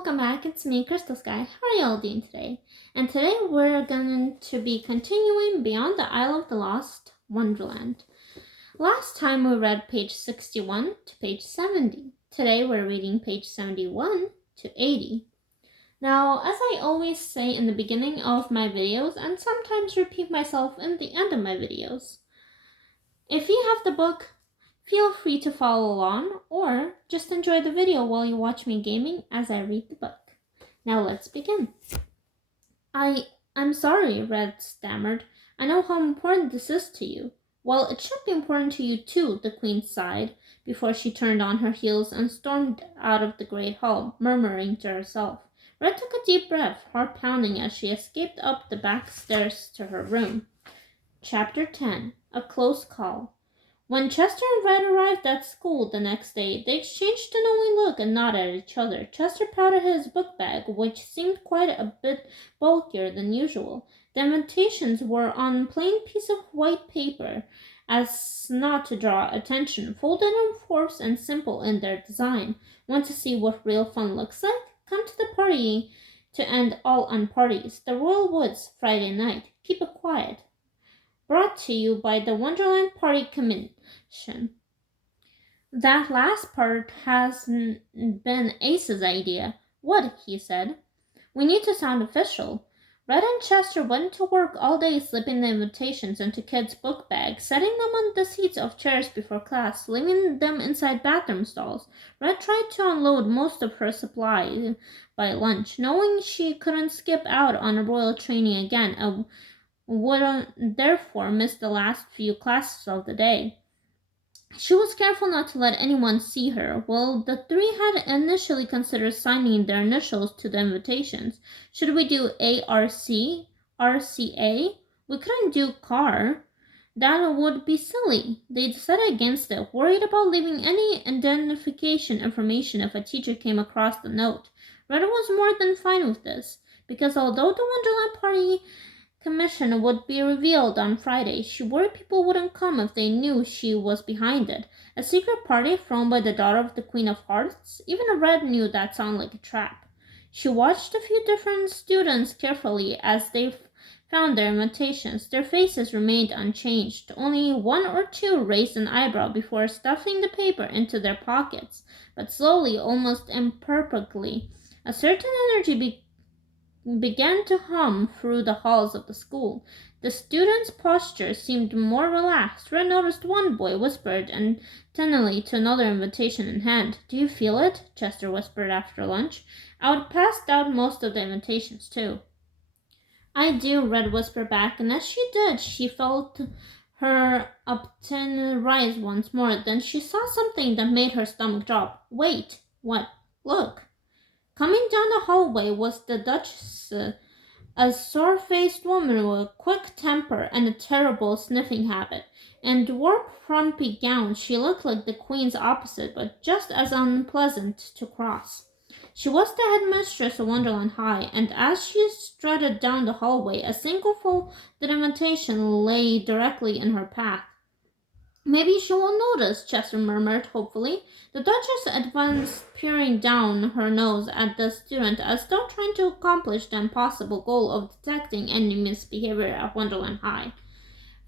welcome back. It's me, Crystal Sky. How are y'all doing today? And today we're going to be continuing Beyond the Isle of the Lost, Wonderland. Last time we read page 61 to page 70. Today we're reading page 71 to 80. Now, as I always say in the beginning of my videos, and sometimes repeat myself in the end of my videos, if you have the book, feel free to follow along or just enjoy the video while you watch me gaming as I read the book. Now let's begin. I'm sorry, Red stammered. I know how important this is to you. Well, it should be important to you too, the queen sighed, before she turned on her heels and stormed out of the great hall, murmuring to herself. Red took a deep breath, heart pounding as she escaped up the back stairs to her room. Chapter 10. A Close Call. When Chester and Red arrived at school the next day, they exchanged a knowing look and nodded at each other. Chester patted his book bag, which seemed quite a bit bulkier than usual. The invitations were on a plain piece of white paper, as not to draw attention, folded in fours and simple in their design. Want to see what real fun looks like? Come to the party to end all unparties. The Royal Woods, Friday night. Keep it quiet. Brought to you by the Wonderland Party Commission. That last part has been Ace's idea. What? He said. We need to sound official. Red and Chester went to work all day slipping the invitations into kids' book bags, setting them on the seats of chairs before class, leaving them inside bathroom stalls. Red tried to unload most of her supply by lunch, knowing she couldn't skip out on a royal training again, would therefore miss the last few classes of the day. She was careful not to let anyone see her. Well, the three had initially considered signing their initials to the invitations. Should we do ARC? RCA? We couldn't do CAR. That would be silly. They decided against it, worried about leaving any identification information if a teacher came across the note. Red was more than fine with this, because although the Wonderland Party Commission would be revealed on Friday, she worried people wouldn't come if they knew she was behind it. A secret party thrown by the daughter of the Queen of Hearts? Even Red knew that sounded like a trap. She watched a few different students carefully as they found their invitations. Their faces remained unchanged. Only one or two raised an eyebrow before stuffing the paper into their pockets. But slowly, almost imperfectly, a certain energy began to hum through the halls of the school. The students' posture seemed more relaxed. Red noticed one boy whispered tenderly to another, invitation in hand. Do you feel it? Chester whispered after lunch. I would passed out most of the invitations, too. I do, Red whispered back, and as she did, she felt her upton rise once more. Then she saw something that made her stomach drop. Wait, what? Look. Coming down the hallway was the Duchess, a sore-faced woman with a quick temper and a terrible sniffing habit. In dwarf frumpy gown, she looked like the Queen's opposite, but just as unpleasant to cross. She was the headmistress of Wonderland High, and as she strutted down the hallway, a single folded invitation lay directly in her path. Maybe she won't notice, Chester murmured hopefully. The Duchess advanced, peering down her nose at the student as though trying to accomplish the impossible goal of detecting any misbehavior at Wonderland High.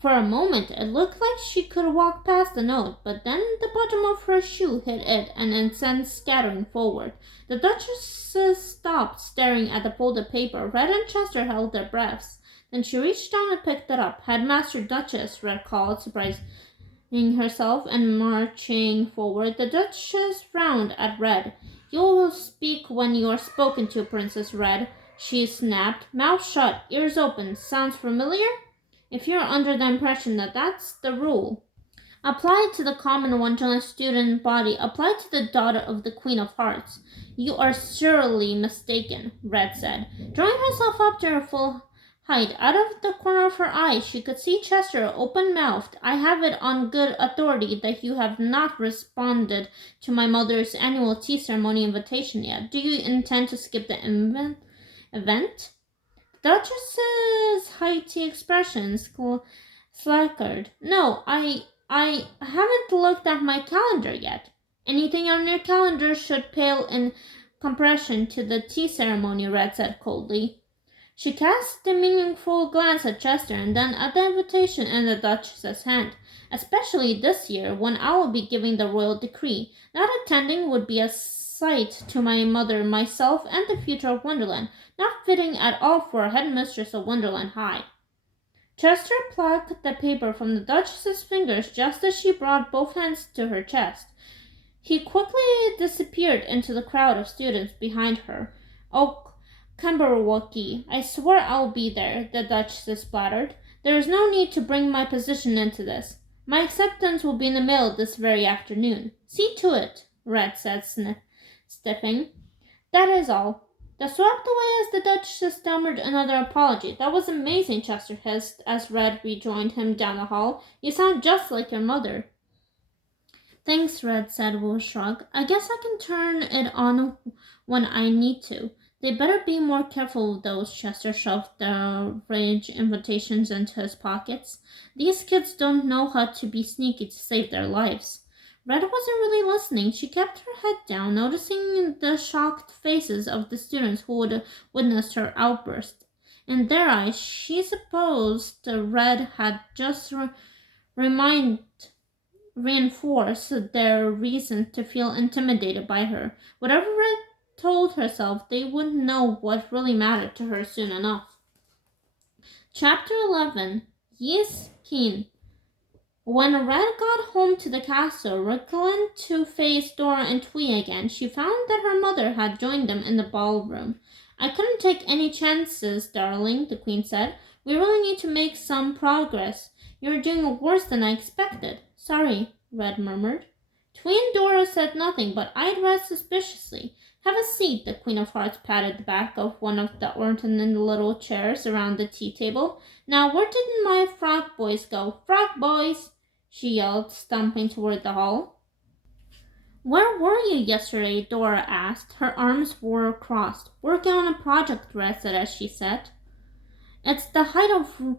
For a moment, it looked like she could walk past the note, but then the bottom of her shoe hit it and it sent scattering forward. The Duchess stopped, staring at the folded paper. Red and Chester held their breaths. Then she reached down and picked it up. Headmaster Duchess, Red called, surprised herself and marching forward. The Duchess frowned at Red. You will speak when you are spoken to, Princess Red, she snapped. Mouth shut, ears open. Sounds familiar? If you're under the impression that that's the rule, applied to the common Wonderland student body, applied to the daughter of the Queen of Hearts, you are surely mistaken, Red said. Drawing herself up to her full height, out of the corner of her eye, she could see Chester open-mouthed. I have it on good authority that you have not responded to my mother's annual tea ceremony invitation yet. Do you intend to skip the event? The Duchess's haughty expressions slackered. No, I haven't looked at my calendar yet. Anything on your calendar should pale in compression to the tea ceremony, Red said coldly. She cast a meaningful glance at Chester and then at the invitation in the Duchess's hand. Especially this year, when I will be giving the royal decree. Not attending would be a sight to my mother, myself, and the future of Wonderland, not fitting at all for a headmistress of Wonderland High. Chester plucked the paper from the Duchess's fingers just as she brought both hands to her chest. He quickly disappeared into the crowd of students behind her. Oh, Camberwalkie, I swear I'll be there, the Duchess splattered. There is no need to bring my position into this. My acceptance will be in the mail this very afternoon. See to it, Red said, stiffing. That is all. They swept away as the Duchess stammered another apology. That was amazing, Chester hissed as Red rejoined him down the hall. You sound just like your mother. Thanks, Red said with a shrug. I guess I can turn it on when I need to. They better be more careful with those. Chester shoved the rage invitations into his pockets. These kids don't know how to be sneaky to save their lives. Red wasn't really listening. She kept her head down, noticing the shocked faces of the students who would witnessed her outburst. In their eyes, she supposed Red had just reinforced their reason to feel intimidated by her. Whatever Red told herself, they would know what really mattered to her soon enough. Chapter 11. Yes, Keen. When Red got home to the castle, wriggling to face Dora and Twee again, she found that her mother had joined them in the ballroom. I couldn't take any chances, darling, the Queen said. We really need to make some progress. You're doing worse than I expected. Sorry, Red murmured. Twee and Dora said nothing, but eyed Red suspiciously. Have a seat, the Queen of Hearts patted the back of one of the ornamented little chairs around the tea table. Now, where did my frog boys go? Frog boys! She yelled, stumping toward the hall. Where were you yesterday? Dora asked. Her arms were crossed. Working on a project, Red said as she sat. It's the height of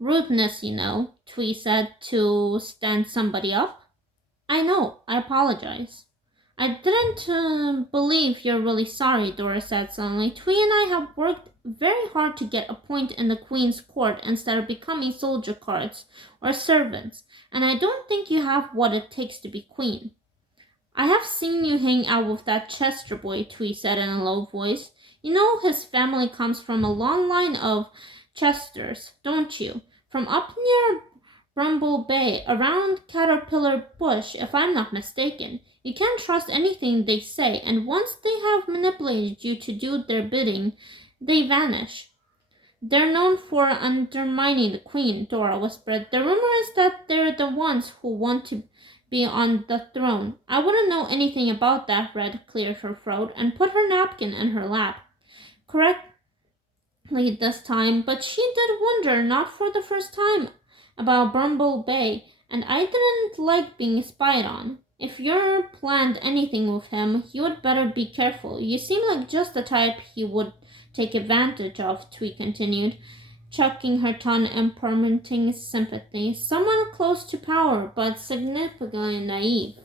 rudeness, you know, Twee said to stand somebody up. I know. I apologize. I didn't believe you're really sorry, Dora said suddenly. Twee and I have worked very hard to get a point in the Queen's court instead of becoming soldier cards or servants, and I don't think you have what it takes to be Queen. I have seen you hang out with that Chester boy, Twee said in a low voice. You know his family comes from a long line of Chesters, don't you? From up near Bramble Bay, around Caterpillar Bush, if I'm not mistaken. You can't trust anything they say, and once they have manipulated you to do their bidding, they vanish. They're known for undermining the Queen, Dora whispered. The rumor is that they're the ones who want to be on the throne. I wouldn't know anything about that, Red cleared her throat and put her napkin in her lap. Correctly this time, but she did wonder, not for the first time, about Bramble Bay, and I didn't like being spied on. If you're planned anything with him, you would better be careful. You seem like just the type he would take advantage of, Twee continued, chucking her tongue in permitting sympathy. Someone close to power, but significantly naive.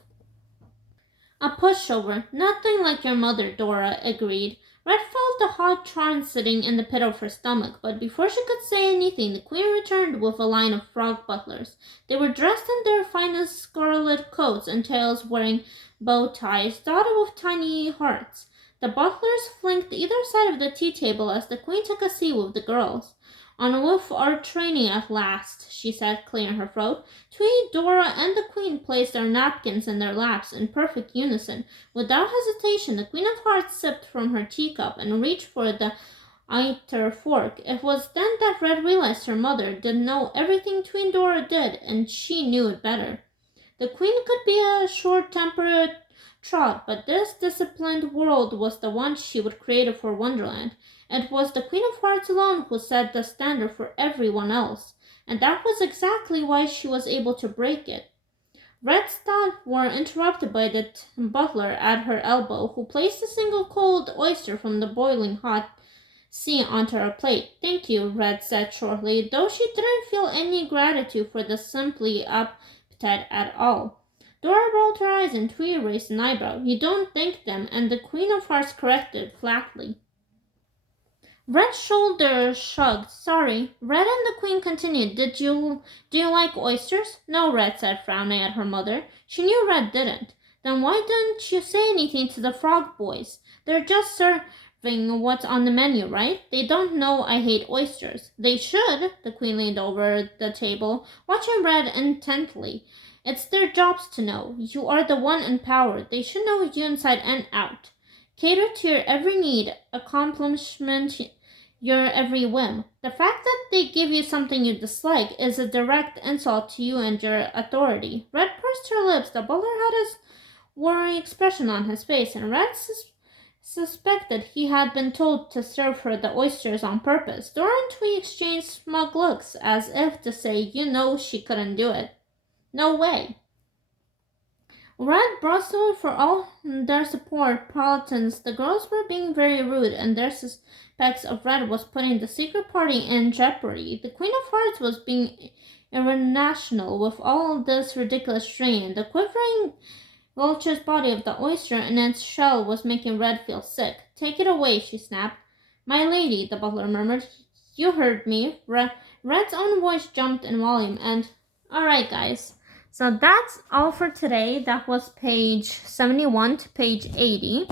A pushover, nothing like your mother, Dora agreed. Red felt a hot charm sitting in the pit of her stomach, but before she could say anything, the Queen returned with a line of frog butlers. They were dressed in their finest scarlet coats and tails, wearing bow ties dotted with tiny hearts. The butlers flanked either side of the tea table as the Queen took a seat with the girls. On with our training at last, she said, clearing her throat. Twee, Dora, and the Queen placed their napkins in their laps in perfect unison. Without hesitation, the Queen of Hearts sipped from her teacup and reached for the iter fork. It was then that Red realized her mother didn't know everything Twee and Dora did, and she knew it better. The Queen could be a short-tempered trot, but this disciplined world was the one she would create for Wonderland. It was the Queen of Hearts alone who set the standard for everyone else, and that was exactly why she was able to break it. Red's thoughts were interrupted by the butler at her elbow, who placed a single cold oyster from the boiling hot sea onto her plate. Thank you, Red said shortly, though she didn't feel any gratitude for the simply appetite at all. Dora rolled her eyes and Tweety raised an eyebrow. You don't thank them, and the Queen of Hearts corrected flatly. Red's shoulders shrugged. Sorry. Red and the Queen continued. Do you like oysters? No, Red said, frowning at her mother. She knew Red didn't. Then why didn't you say anything to the frog boys? They're just serving what's on the menu, right? They don't know I hate oysters. They should. The Queen leaned over the table, watching Red intently. It's their jobs to know. You are the one in power. They should know you inside and out. Cater to your every need, accomplishment your every whim. The fact that they give you something you dislike is a direct insult to you and your authority. Red pursed her lips. The butler had his worried expression on his face, and Red suspected he had been told to serve her the oysters on purpose. Dora and Tweety exchanged smug looks, as if to say, you know she couldn't do it. No way. Red bristled for all their support Palatines. The girls were being very rude, and their suspects of Red was putting the secret party in jeopardy. The Queen of Hearts was being irrational with all this ridiculous strain. The quivering vulture's body of the oyster in its shell was making Red feel sick. Take it away, she snapped. My lady, the butler murmured. You heard me. Red's own voice jumped in volume, and... Alright, guys. So that's all for today. That was page 71 to page 80.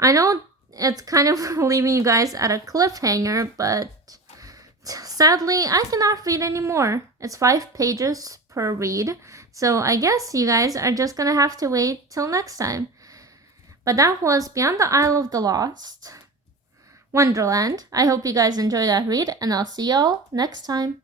I know it's kind of leaving you guys at a cliffhanger, but sadly, I cannot read anymore. It's 5 pages per read. So I guess you guys are just going to have to wait till next time. But that was Beyond the Isle of the Lost, Wonderland. I hope you guys enjoyed that read, and I'll see y'all next time.